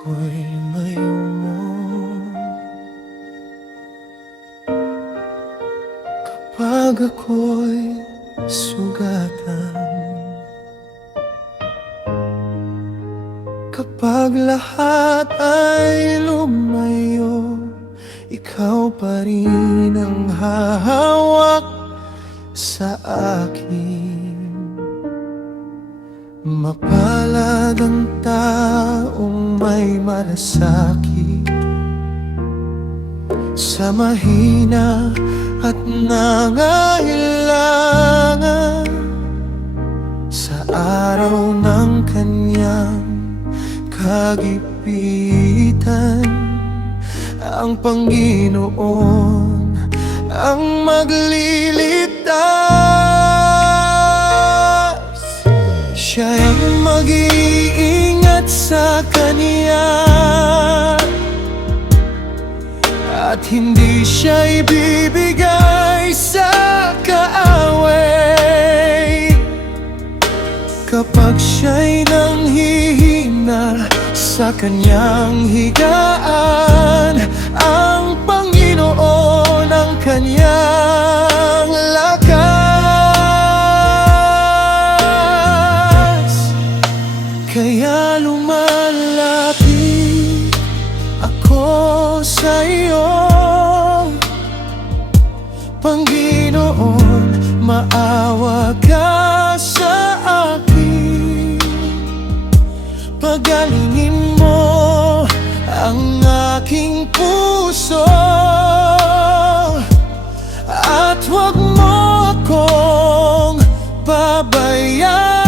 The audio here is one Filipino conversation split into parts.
ako'y mayumo, kapag ako'y sugatan, kapag lahat ay lumayo, ikaw pa rin ang hahawak sa akin. Mapalad ang taong may malasakit sa mahina at nangailangan. Sa araw ng kanyang kagipitan, ang Panginoon ang magliligtas. Siya'y ang mag-iingat sa kanya at hindi siya ibibigay sa kaaway. Kapag siya'y nanghihina sa kanyang higaan, ang Panginoon ang kanyang lakas. Kaya lumalapit ako sa iyo, Panginoon, maawa ka sa akin. Pagalingin mo ang aking puso at huwag mo akong pabayawan.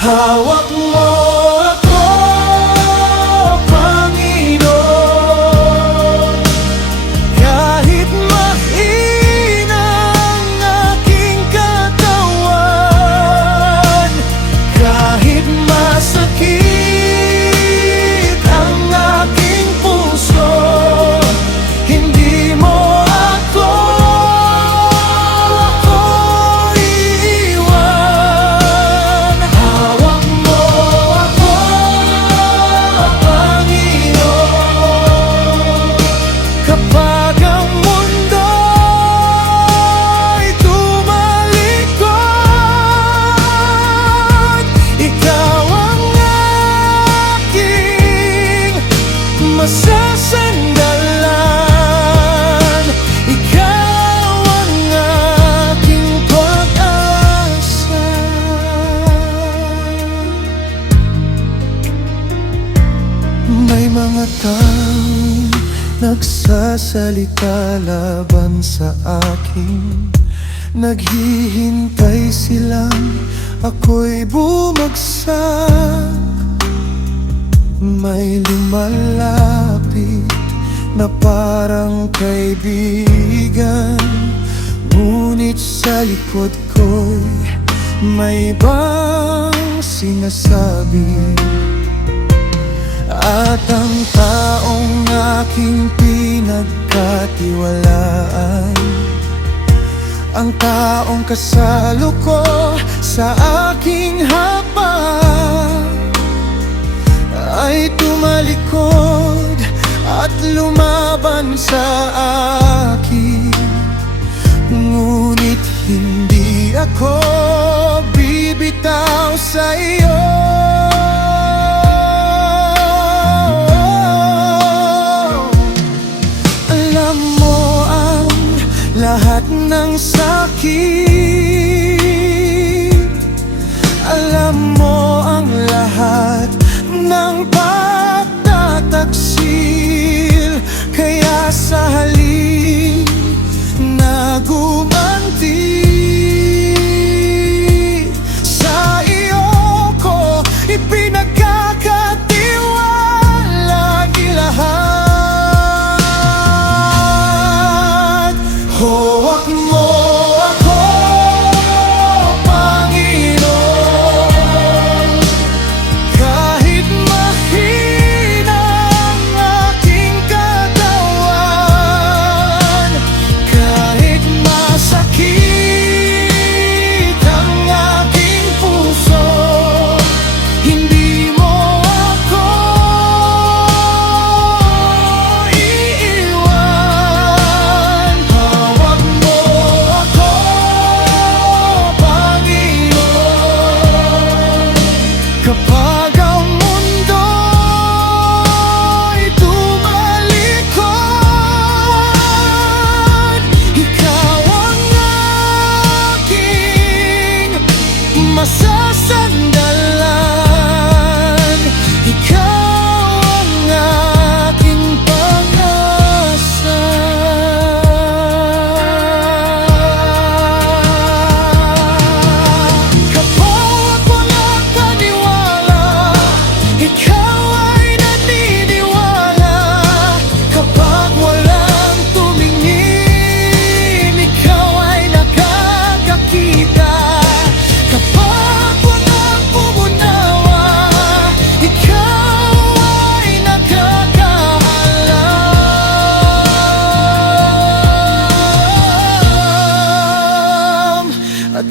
Hawak mo ako, Panginoon, kahit mahina ang aking katawan, kahit masakit ang aking puso, hindi mo ako iiwan. Hawak mo ako, Panginoon, kapag ang mundo'y tumalikod, ikaw ang aking masasandalan. Ikaw ang aking pag-asa. May mga taong nagsasalita laban sa akin, naghihintay silang ako'y bumagsak. May lumalapit na parang kaibigan, ngunit sa likod ko'y may ibang sinasabi. At ang taong aking pinagkatiwalaan, ang taong kasalo ko sa aking hapag, ay tumalikod at lumaban sa akin. Ngunit hindi ako bibitaw sa iyo. Alam mo ang lahat ng sakit, alam mo ang lahat ng pagtataksil. Kaya sa halip na gumanti, sa iyo ko ipinagkakatiwala lahat. Hawak mo ako,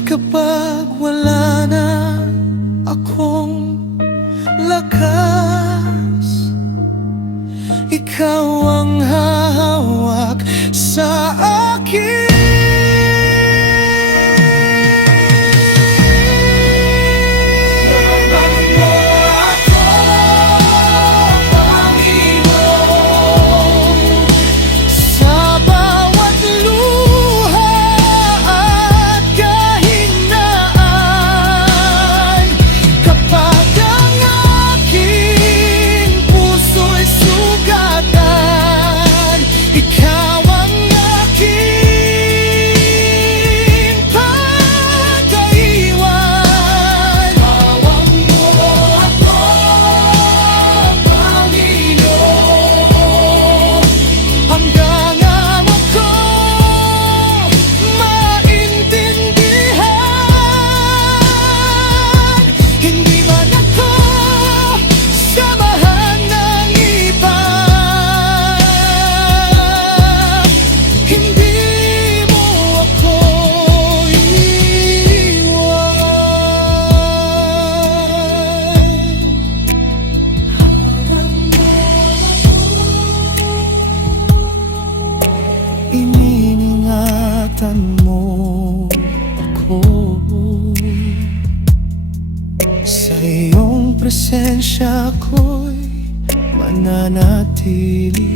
kapag wala na akong lakas, ikaw ang hahawak sa akin. Iniingatan mo ako, sa iyong presensya ko'y mananatili.